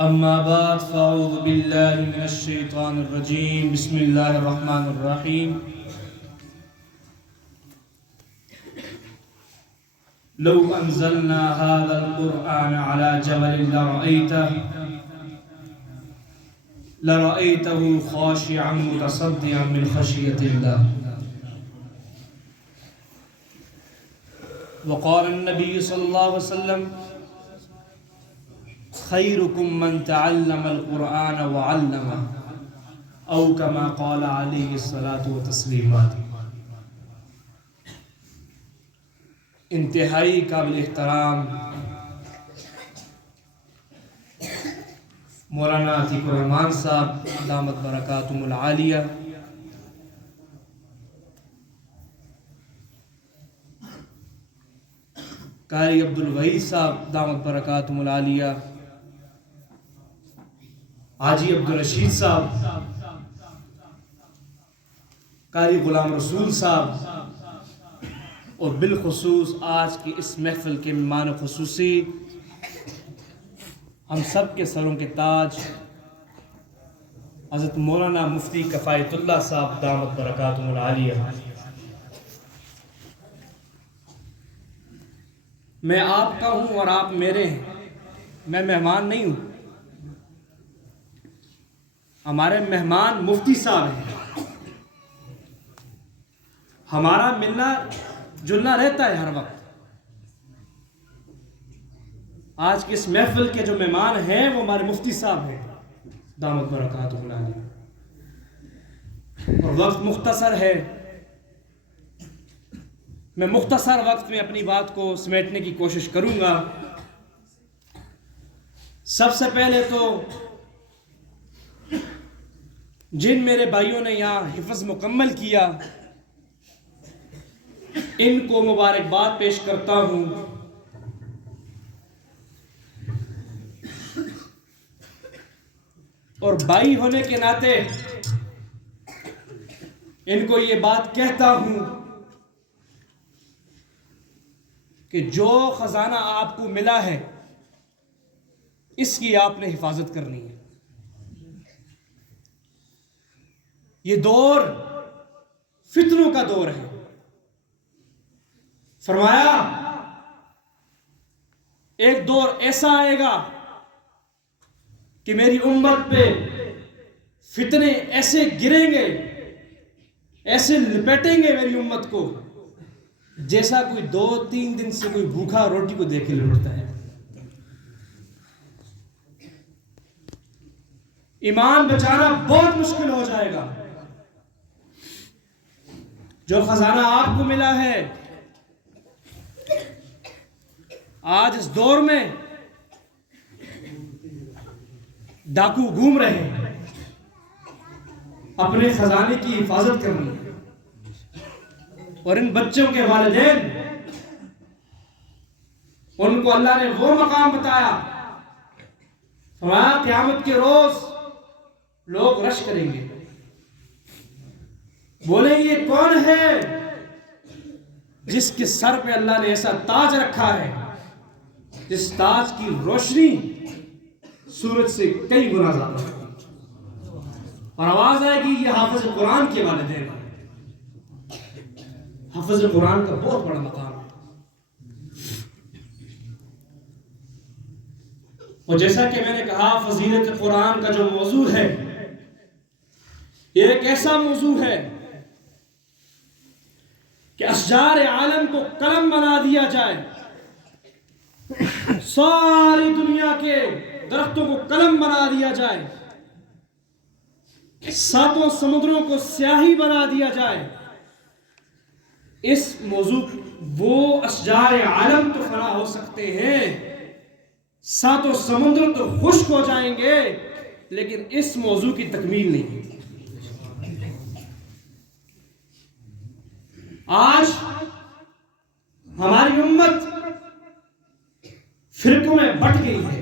أما بعد فأعوذ بالله من الشيطان الرجيم بسم الله الرحمن الرحيم لو أنزلنا هذا القرآن على جبل لرأيته خاشعا متصدعا من خشية الله. وقال النبي صلى الله عليه وسلم خيركم من تعلم القرآن وعلمه او كما قال عليه الصلاة والتسلیمات. انتہائی قابل احترام مولانا عتیق الرحمان صاحب دامت برکاتہم العالیہ، قاری عبدالوحید صاحب دامت برکاتہم العالیہ، حاجی عبدالرشید صاحب، قاری غلام رسول صاحب، اور بالخصوص آج کی اس محفل کے مہمان خصوصی ہم سب کے سروں کے تاج حضرت مولانا مفتی کفایت اللہ صاحب دامت برکاتہم العالیہ. میں آپ کا ہوں اور آپ میرے ہیں، میں مہمان نہیں ہوں. ہمارے مہمان مفتی صاحب ہیں. ہمارا ملنا جلنا رہتا ہے ہر وقت. آج کی اس محفل کے جو مہمان ہیں وہ ہمارے مفتی صاحب ہیں دامت برکاتہم العالیہ. اور وقت مختصر ہے، میں مختصر وقت میں اپنی بات کو سمیٹنے کی کوشش کروں گا. سب سے پہلے تو جن میرے بھائیوں نے یہاں حفظ مکمل کیا ان کو مبارکباد پیش کرتا ہوں. اور بھائی ہونے کے ناطے ان کو یہ بات کہتا ہوں کہ جو خزانہ آپ کو ملا ہے اس کی آپ نے حفاظت کرنی ہے. یہ دور فتنوں کا دور ہے. فرمایا ایک دور ایسا آئے گا کہ میری امت پہ فتنے ایسے گریں گے، ایسے لپیٹیں گے میری امت کو، جیسا کوئی 2-3 دن سے کوئی بھوکا روٹی کو دیکھ کے لپٹتا ہے. ایمان بچانا بہت مشکل ہو جائے گا. جو خزانہ آپ کو ملا ہے آج اس دور میں ڈاکو گھوم رہے ہیں، اپنے خزانے کی حفاظت کرنی ہے. اور ان بچوں کے والدین، ان کو اللہ نے وہ مقام بتایا، فرمایا قیامت کے روز لوگ رش کریں گے، بولیں یہ کون ہے جس کے سر پہ اللہ نے ایسا تاج رکھا ہے جس تاج کی روشنی سورج سے کئی گنا زیادہ ہے. اور آواز آئے گی یہ حافظ قرآن کے والدین ہیں. حافظ قرآن کا بہت بڑا مقام ہے. اور جیسا کہ میں نے کہا فضیلت قرآن کا جو موضوع ہے یہ ایک ایسا موضوع ہے کہ اشجار عالم کو قلم بنا دیا جائے، ساری دنیا کے درختوں کو قلم بنا دیا جائے، 7 سمندروں کو سیاہی بنا دیا جائے. اس موضوع وہ اشجار عالم تو فنا ہو سکتے ہیں، 7 سمندر تو خشک ہو جائیں گے، لیکن اس موضوع کی تکمیل نہیں. آج ہماری امت فرقوں میں بٹ گئی ہے.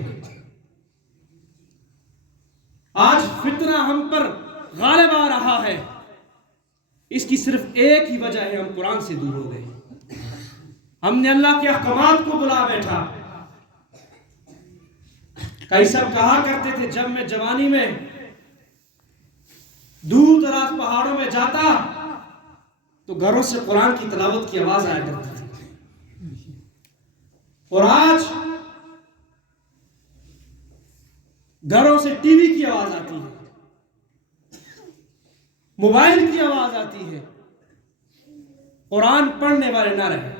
آج فتنہ ہم پر غالب آ رہا ہے. اس کی صرف ایک ہی وجہ ہے، ہم قرآن سے دور ہو گئے. ہم نے اللہ کے احکامات کو بلا بیٹھا. کئی سب کہا کرتے تھے جب میں جوانی میں دور دراز پہاڑوں میں جاتا تو گھروں سے قرآن کی تلاوت کی آواز آیا کرتی تھی، اور آج گھروں سے ٹی وی کی آواز آتی ہے، موبائل کی آواز آتی ہے، قرآن پڑھنے والے نہ رہے۔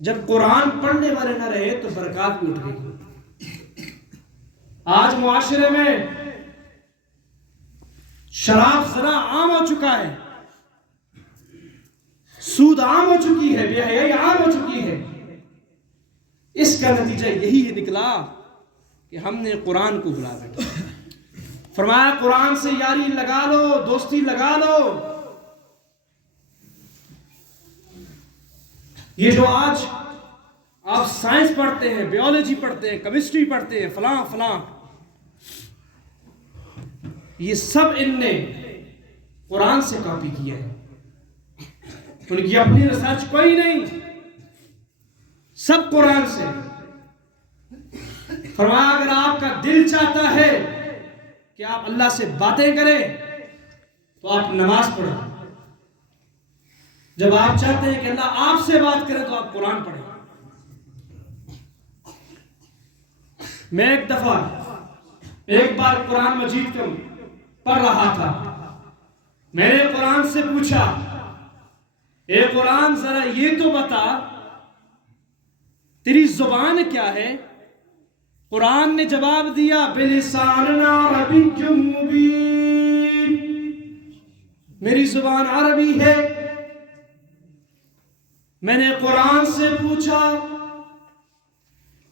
جب قرآن پڑھنے والے نہ رہے تو برکات بھی اٹھ گئی۔ آج معاشرے میں شراب زنا عام ہو چکا ہے، سود عام ہو چکی ہے، بے حیائی عام ہو چکی ہے۔ اس کا نتیجہ یہی نکلا کہ ہم نے قرآن کو بھلا دیا۔ فرمایا قرآن سے یاری لگا لو، دوستی لگا لو۔ یہ جو آج آپ سائنس پڑھتے ہیں، بیولوجی پڑھتے ہیں، کیمسٹری پڑھتے ہیں، فلاں فلاں، یہ سب ان نے قرآن سے کاپی کیا ہے، ان کی اپنی ریسرچ کوئی نہیں، سب قرآن سے۔ فرمایا اگر آپ کا دل چاہتا ہے کہ آپ اللہ سے باتیں کریں تو آپ نماز پڑھیں، جب آپ چاہتے ہیں کہ اللہ آپ سے بات کرے تو آپ قرآن پڑھیں۔ میں ایک بار قرآن مجید کو پڑھ رہا تھا، میں نے قرآن سے پوچھا، اے قرآن ذرا یہ تو بتا تیری زبان کیا ہے؟ قرآن نے جواب دیا بلسان عربی مبین، میری زبان عربی ہے۔ میں نے قرآن سے پوچھا،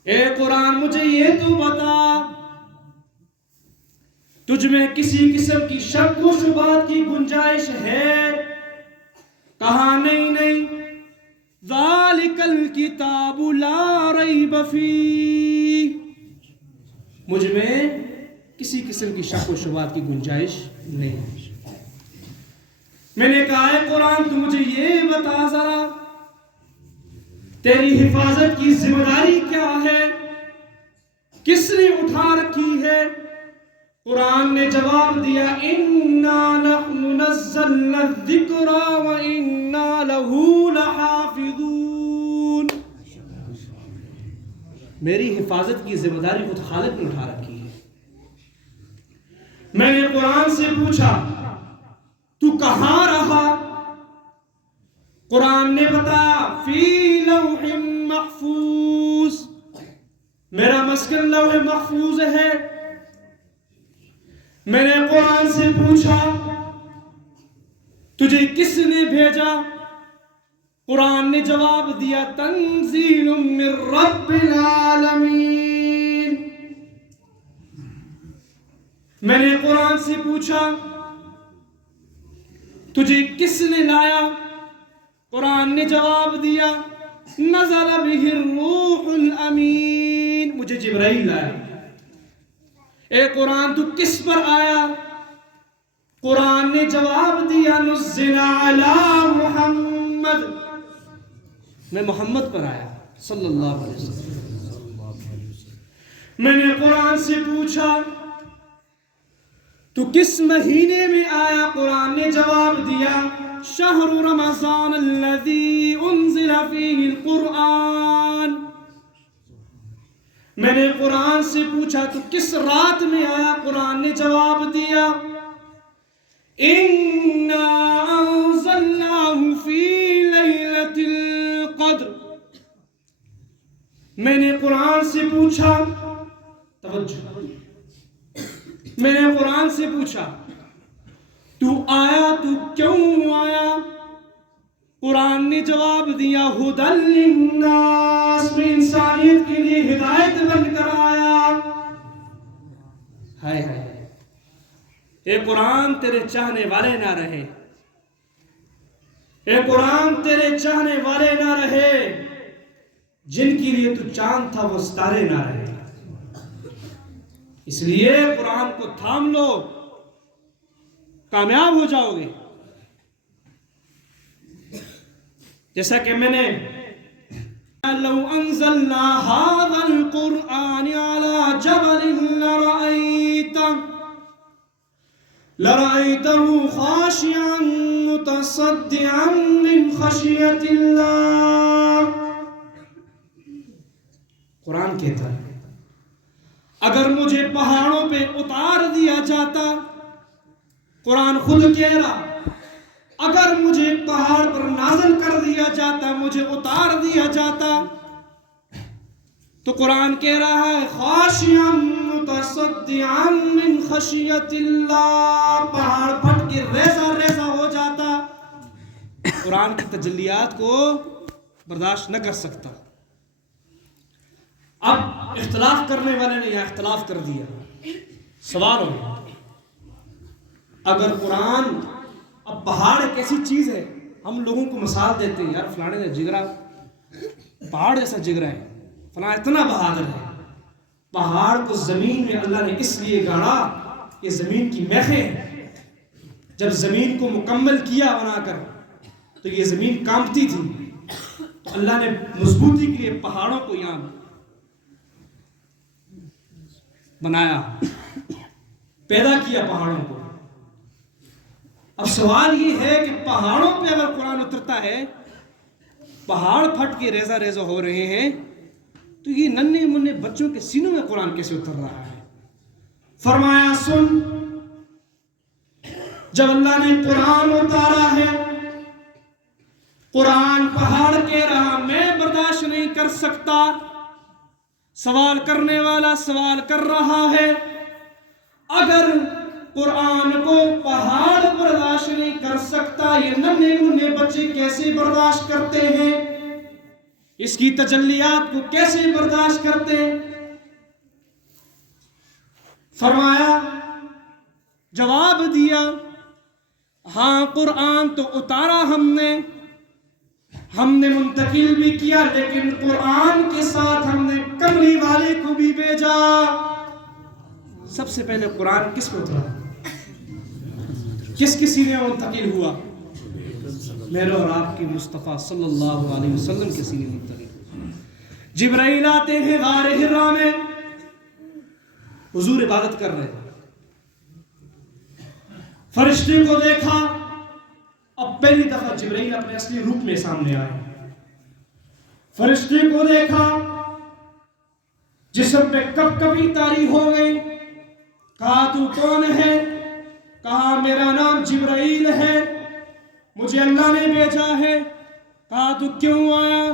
اے قرآن مجھے یہ تو بتا تجھ میں کسی قسم کی شک و شبہات کی گنجائش ہے؟ کہا نہیں، ذالک الکتاب لا ریب فیہ، مجھ میں کسی قسم کی شک و شبہات کی گنجائش نہیں ہے۔ میں نے کہا اے قرآن تو مجھے یہ بتا ذرا تیری حفاظت کی ذمہ داری کیا ہے، کس نے اٹھا رکھی ہے؟ قرآن نے جواب دیا اِنَّا نَحْنُ نَزَّلْنَا الذِّكْرَ وَإِنَّا لَهُ لَحَافِظُونَ، میری حفاظت کی ذمہ داری خود خالق نے اٹھا رکھی ہے۔ میں نے قرآن سے پوچھا تو کہاں رہا؟ قرآن نے بتایا فی لوح محفوظ، میرا مسکن لوح محفوظ ہے۔ میں نے قرآن سے پوچھا تجھے کس نے بھیجا؟ قرآن نے جواب دیا تنزیل من رب العالمین۔ میں نے قرآن سے پوچھا تجھے کس نے لایا؟ قرآن نے جواب دیا نزل به الروح الامین، مجھے جبرائیل لایا۔ اے قرآن تو کس پر آیا؟ قرآن نے جواب دیا نزل علی محمد، میں محمد پر آیا صلی اللہ علیہ وسلم۔ میں نے قرآن سے پوچھا تو کس مہینے میں آیا؟ قرآن نے جواب دیا شہر رمضان الذی انزل فیہ القرآن۔ میں نے قرآن سے پوچھا تو کس رات میں آیا؟ قرآن نے جواب دیا اِنَّا أَنزَلْنَاهُ فِي لَيْلَةِ الْقَدْرِ۔ میں نے قرآن سے پوچھا، توجہ، میں نے قرآن سے پوچھا تو آیا تو کیوں آیا؟ قرآن نے جواب دیا ہدی للناس، میں انسانیت کے لیے ہدایت بن کر آیا۔ ہائے ہائے، اے قرآن تیرے چاہنے والے نہ رہے، اے قرآن تیرے چاہنے والے نہ رہے، جن کے لیے تو چاند تھا وہ ستارے نہ رہے۔ اس لیے قرآن کو تھام لو، کامیاب ہو جاؤ گے۔ جیسا کہ میں نے لو انزلنا هذا القرآن على جبل لَرَأَيْتَهُ خَاشِعًا مُتَصَدِّعًا مِّنْ خَشْيَةِ اللَّهِ. قرآن کہتا ہے اگر مجھے پہاڑوں پہ اتار دیا جاتا، قرآن خود کہہ رہا اگر مجھے پہاڑ پر نازل کر دیا جاتا، مجھے اتار دیا جاتا، تو قرآن کہہ رہا ہے خاشعا متصدعا من خشیت اللہ، پہاڑ پھٹ کے ریزہ ریزہ ہو جاتا، قرآن کی تجلیات کو برداشت نہ کر سکتا. اب اختلاف کرنے والے نے یہاں اختلاف کر دیا. سوال ہو اگر قرآن، اب پہاڑ ایک ایسی چیز ہے، ہم لوگوں کو مثال دیتے ہیں، یار فلانے نے جگرا پہاڑ جیسا جگرا ہے، فلاں اتنا بہادر ہے. پہاڑ کو زمین میں اللہ نے اس لیے گاڑا، یہ زمین کی میخیں ہیں. جب زمین کو مکمل کیا بنا کر تو یہ زمین کانپتی تھی، تو اللہ نے مضبوطی کے لیے پہاڑوں کو یہاں بنایا، پیدا کیا پہاڑوں کو. اب سوال یہ ہے کہ پہاڑوں پہ اگر قرآن اترتا ہے، پہاڑ پھٹ کے ریزہ ریزہ ہو رہے ہیں، تو یہ ننھے منھے بچوں کے سینوں میں قرآن کیسے اتر رہا ہے؟ فرمایا سن، جب اللہ نے قرآن اتارا ہے، قرآن پہاڑ کہہ رہا میں برداشت نہیں کر سکتا. سوال کرنے والا سوال کر رہا ہے اگر قرآن کو پہاڑ برداشت نہیں کر سکتا، یہ ننھے منھے بچے کیسے برداشت کرتے ہیں؟ اس کی تجلیات کو کیسے برداشت کرتے ہیں؟ فرمایا، جواب دیا ہاں قرآن تو اتارا ہم نے منتقل بھی کیا، لیکن قرآن کے ساتھ ہم نے کملی والے کو بھی بھیجا. سب سے پہلے قرآن کس کو اترا؟ کس کے سینے میں منتقل ہوا؟ میرے اور آپ کے مصطفیٰ صلی اللہ علیہ وسلم کے سینے میں منتقل ہوا. جبرائیل آتے ہیں غار حرا میں، حضور عبادت کر رہے ہیں، فرشتے کو دیکھا. اب پہلی دفعہ جبرائیل اپنے اصلی روپ میں سامنے آئے، فرشتے کو دیکھا، جسم پہ کب کبھی تاری ہو گئی. کہا تو کون ہے؟ کہا میرا نام جبرائیل ہے، مجھے اللہ نے بھیجا ہے. کہا تو کیوں آیا؟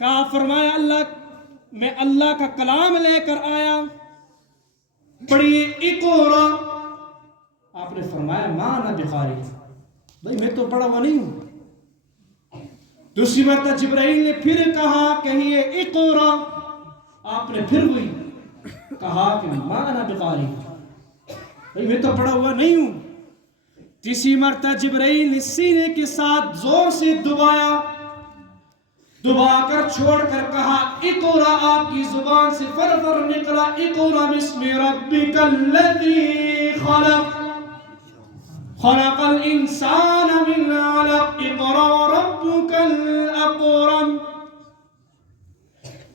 کہا فرمایا میں اللہ کا کلام لے کر آیا. پڑھیے اقرا. آپ نے فرمایا ما انا بقاری، بھائی میں تو پڑھا ہوا نہیں ہوں. دوسری مرتبہ جبرائیل نے پھر کہا کہیے اقرا. آپ نے پھر وہی کہا کہ ما انا بقاری، بھائی میں تو پڑھا ہوا نہیں ہوں. تیسری مرتبہ جبرائیل نے سینے کے ساتھ زور سے دبایا، دبا کر چھوڑ کر کہا اقرا. آپ کی زبان سے فر نکلا اقرا بسم ربک الذی خلق خلق الانسان من علق اقرا ربک الاکرم.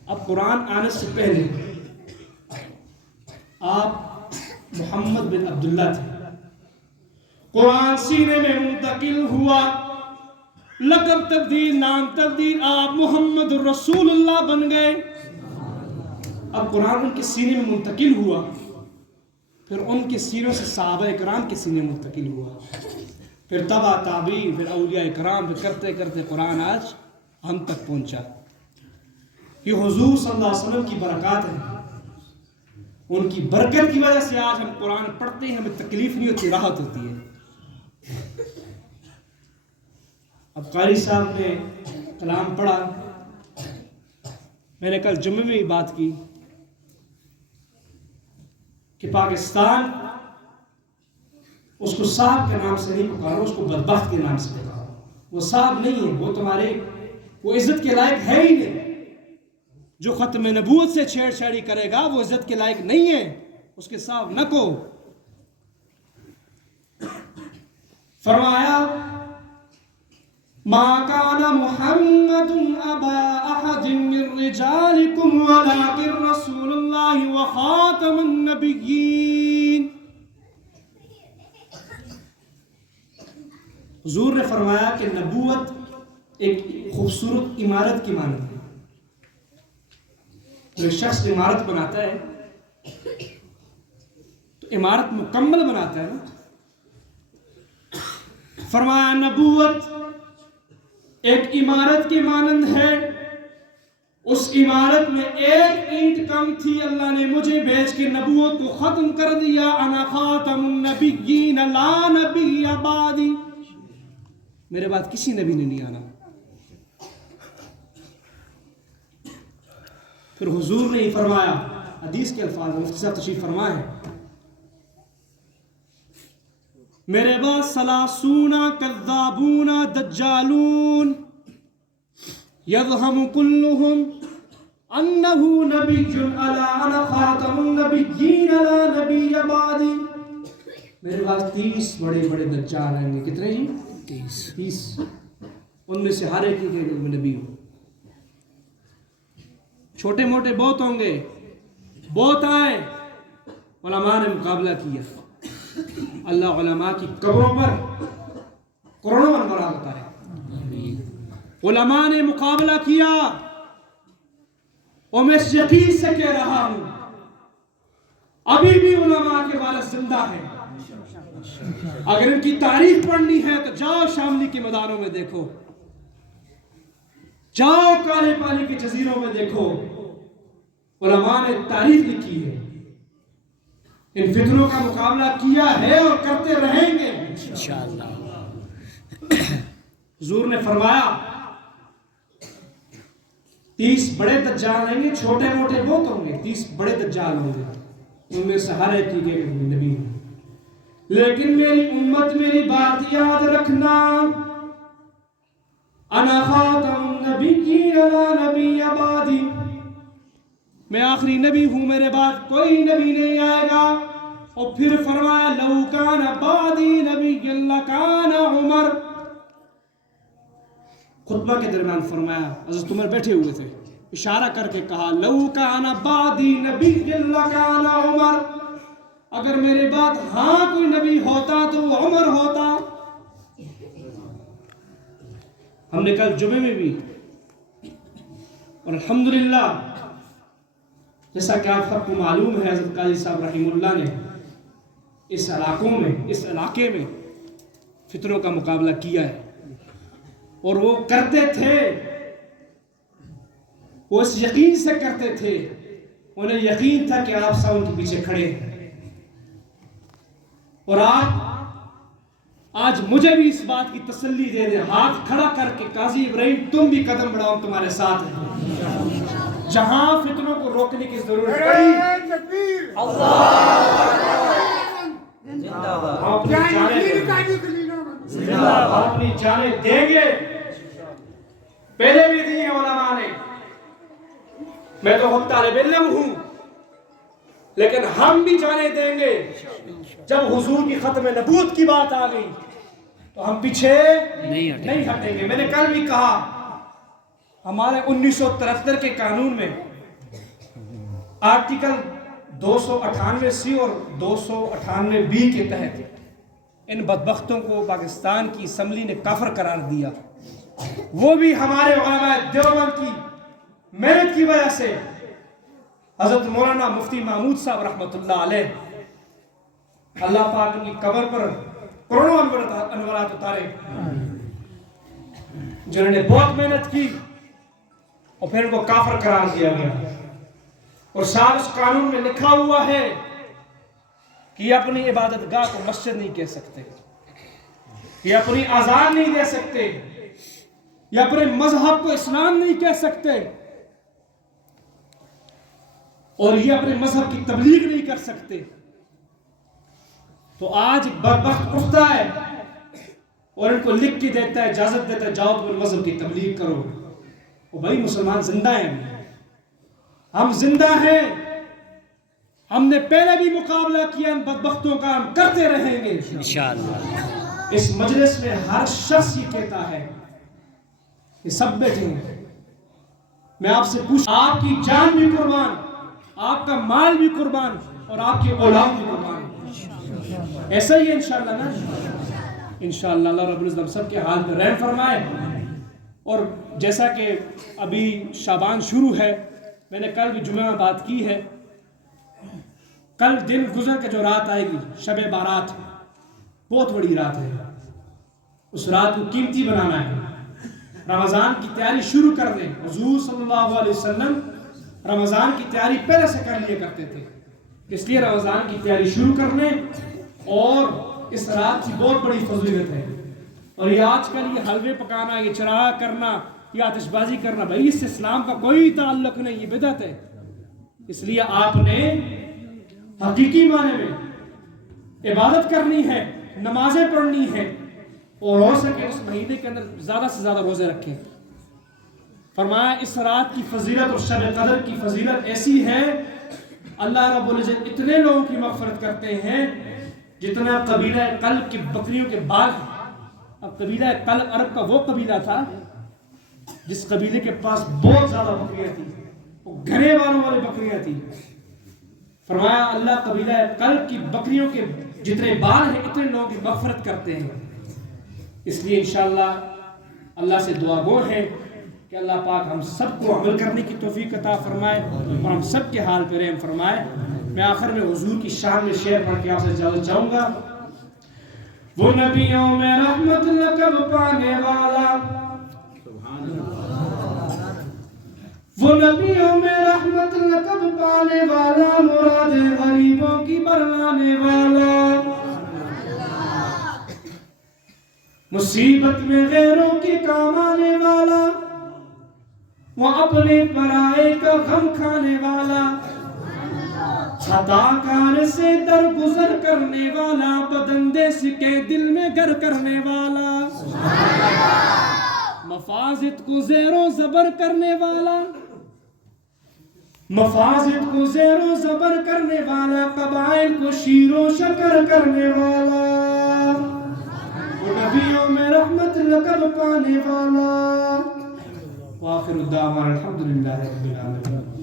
اب قرآن آنے سے پہلے آپ محمد بن عبداللہ تھے، قرآن سینے میں منتقل ہوا، لقب تبدیل، نام تبدیل، آپ محمد رسول اللہ بن گئے. اب قرآن ان کے سینے میں منتقل ہوا، پھر ان کے سینوں سے صحابہ کرام کے سینے منتقل ہوا، پھر تبع تابعین، پھر اولیاء کرام، پھر کرتے کرتے قرآن آج ہم تک پہنچا. یہ حضور صلی اللہ علیہ وسلم کی برکات ہے، ان کی برکت کی وجہ سے آج ہم قرآن پڑھتے ہیں، ہمیں تکلیف نہیں ہوتی، راحت ہوتی ہے. اب قاری صاحب نے کلام پڑھا، میں نے کل جمعے میں بات کی کہ پاکستان اس کو صاحب کے نام سے نہیں پکارو، اس کو بدبخت کے نام سے پکارو. وہ صاحب نہیں ہے، وہ تمہارے وہ عزت کے لائق ہے ہی نہیں. جو ختم نبوت سے چھیڑ چھاڑی کرے گا وہ عزت کے لائق نہیں ہے، اس کے صاحب نہ کو. فرمایا ما كان محمد ابا احد من رجالكم ولكن رسول الله وخاتم النبيين. حضور نے فرمایا کہ نبوت ایک خوبصورت عمارت کی مانند ہے. جو شخص عمارت بناتا ہے تو عمارت مکمل بناتا ہے نا. فرمایا نبوت ایک عمارت کی مانند ہے. اس عمارت میں ایک اینٹ کم تھی، اللہ نے مجھے بھیج کے نبوت کو ختم کر دیا. انا خاتم النبیین لا نبی بعدی، میرے بعد کسی نبی نے نہیں آنا. پھر حضور نے یہ فرمایا، حدیث کے الفاظ مفتی صاحب تشریف فرما ہے، میرے بعد ثلاثون کذابون دجالون یظہم کلہم انہ نبی الا انا خاتم النبیین لا نبی بعدی. میرے پاس 30 بڑے بڑے دجال آئیں گے. کتنے جی؟ 30. ان میں سے ہر ایک کے نبی ہو. چھوٹے موٹے بہت ہوں گے، بہت آئے. علماء نے مقابلہ کیا. اللہ علماء کی قبروں پر کروڑوں انوار اتارے. علماء نے مقابلہ کیا اور میں اس یقین سے کہہ رہا ہوں ابھی بھی علماء کے والد زندہ ہیں. اگر ان کی تاریخ پڑھنی ہے تو جاؤ شاملی کے میدانوں میں دیکھو، جاؤ کالے پانی کے جزیروں میں دیکھو. علماء نے تاریخ لکھی ہے، ان فتنوں کا مقابلہ کیا ہے اور کرتے رہیں گے انشاءاللہ. حضور نے فرمایا 30 بڑے دجال آئیں گے، چھوٹے موٹے بہت ہوں گے. 30 بڑے دجال ہوں گے، ان میں سے ہر ایک کی نبی ہے. لیکن میری امت میری بات یاد رکھنا، انا خاتم النبیین لا نبی بعدی، میں آخری نبی ہوں، میرے بعد کوئی نبی نہیں آئے گا. اور پھر فرمایا لو کان بعدی نبی لکان عمر. خطبہ کے درمیان فرمایا، حضرت عمر بیٹھے ہوئے تھے، اشارہ کر کے کہا لو کان بعدی نبی لکان عمر، اگر میرے بعد ہاں کوئی نبی ہوتا تو وہ عمر ہوتا. ہم نے کل جمعے میں بھی اور الحمدللہ جیسا کہ آپ سب کو معلوم ہے، حضرت قاضی صاحب رحمہ اللہ نے اس علاقے میں فتنوں کا مقابلہ کیا ہے. اور وہ کرتے تھے، وہ اس یقین سے کرتے تھے، انہیں یقین تھا کہ آپ سب ان کے پیچھے کھڑے ہیں. اور آپ آج مجھے بھی اس بات کی تسلی دے دیں، ہاتھ کھڑا کر کے قاضی ابراہیم تم بھی قدم بڑھاؤ، تمہارے ساتھ ہیں. جہاں فتنوں کو روکنے کی ضرورت پڑی اپنی جانیں دیں گے. پہلے بھی دی ہیں علماء نے. میں تو خود طالب علم ہوں، لیکن ہم بھی جانیں دیں گے. جب حضور کی ختم نبوت کی بات آ گئی تو ہم پیچھے نہیں ہٹیں گے. میں نے کل بھی کہا ہمارے 1973 کے قانون میں آرٹیکل 298C اور 298B کے تحت ان بدبختوں کو پاکستان کی اسمبلی نے کافر قرار دیا. وہ بھی ہمارے علماء دیوبند کی محنت کی وجہ سے. حضرت مولانا مفتی محمود صاحب رحمۃ اللہ علیہ، اللہ پاک ان کی قبر پر کروڑوں انوارات اتارے، جنہوں نے بہت محنت کی اور پھر ان کو کافر قرار دیا گیا. اور ساتھ اس قانون میں لکھا ہوا ہے کہ یہ اپنی عبادت گاہ کو مسجد نہیں کہہ سکتے، یہ اپنی اذان نہیں دے سکتے، یہ اپنے مذہب کو اسلام نہیں کہہ سکتے، اور یہ اپنے مذہب کی تبلیغ نہیں کر سکتے. تو آج بدبخت اٹھتا ہے اور ان کو لکھ کے دیتا ہے، اجازت دیتا ہے جاؤ تم مذہب کی تبلیغ کرو. وہ بھائی مسلمان زندہ ہیں، ہم زندہ ہیں. ہم نے پہلے بھی مقابلہ کیا ان بدبختوں کا، ہم کرتے رہیں گے انشاءاللہ. اس مجلس میں ہر شخص یہ کہتا ہے کہ سب بیٹھے ہیں. میں آپ سے پوچھ، آپ کی جان بھی قربان، آپ کا مال بھی قربان اور آپ کی اولاد بھی قربان. ایسا ہی ہے انشاءاللہ نا. انشاءاللہ اللہ رب العزت ہم سب کے حال پر رحم فرمائے. اور جیسا کہ ابھی شعبان شروع ہے، میں نے کل بھی جمعہ میں بات کی ہے، کل دن گزر کے جو رات آئے گی شب بارات، بہت بڑی رات ہے. اس رات کو قیمتی بنانا ہے. رمضان کی تیاری شروع کر دیں. حضور صلی اللہ علیہ وسلم رمضان کی تیاری پہلے سے کر لیا کرتے تھے، اس لیے رمضان کی تیاری شروع کر لیں. اور اس رات کی بہت بڑی فضیلت ہے. اور یہ آج کل یہ حلوے پکانا، یہ چراغ کرنا، یہ آتش بازی کرنا، بھائی اس سے اسلام کا کوئی تعلق نہیں، یہ بدعت ہے. اس لیے آپ نے حقیقی معنی میں عبادت کرنی ہے، نمازیں پڑھنی ہے، اور ہو سکے اس مہینے کے اندر زیادہ سے زیادہ روزے رکھیں. فرمایا اس رات کی فضیلت اور شب قدر کی فضیلت ایسی ہے، اللہ رب العزت اتنے لوگوں کی مغفرت کرتے ہیں جتنا قبیلہ قلب کی بکریوں کے بال ہیں. اب قبیلہ قلب عرب کا وہ قبیلہ تھا جس قبیلے کے پاس بہت زیادہ بکریاں تھیں، وہ گھنے والوں والی بکریاں تھیں. فرمایا اللہ قبیلہ قلب کی بکریوں کے جتنے بال ہیں اتنے لوگوں کی مغفرت کرتے ہیں. اس لیے انشاءاللہ اللہ سے دعا گو ہے کہ اللہ پاک ہم سب کو عمل کرنے کی توفیق عطا فرمائے اور ہم سب کے حال پہ رحم فرمائے. میں آخر میں حضور کی شان میں شعر پڑھ کے آپ سے اجازت چاہوں گا. وہ نبیوں میں رحمت لقب پانے والا، وہ نبیوں میں رحمت لقب پانے والا، مراد غریبوں کی برلانے والا، مصیبت میں غیروں کی کام آنے والا، وہ اپنے پرائے کا غم کھانے والا، خطا کار سے درگزر کرنے والا، بدندیش کے دل میں گر کرنے والا، مفازت کو زیر و زبر کرنے والا، مفازت کو زیر و زبر کرنے والا، قبائل کو شیر و شکر کرنے والا، وہ نبیوں میں رحمت لقب پانے والا. وآخر الدعوان الحمدللہ رب العالمین.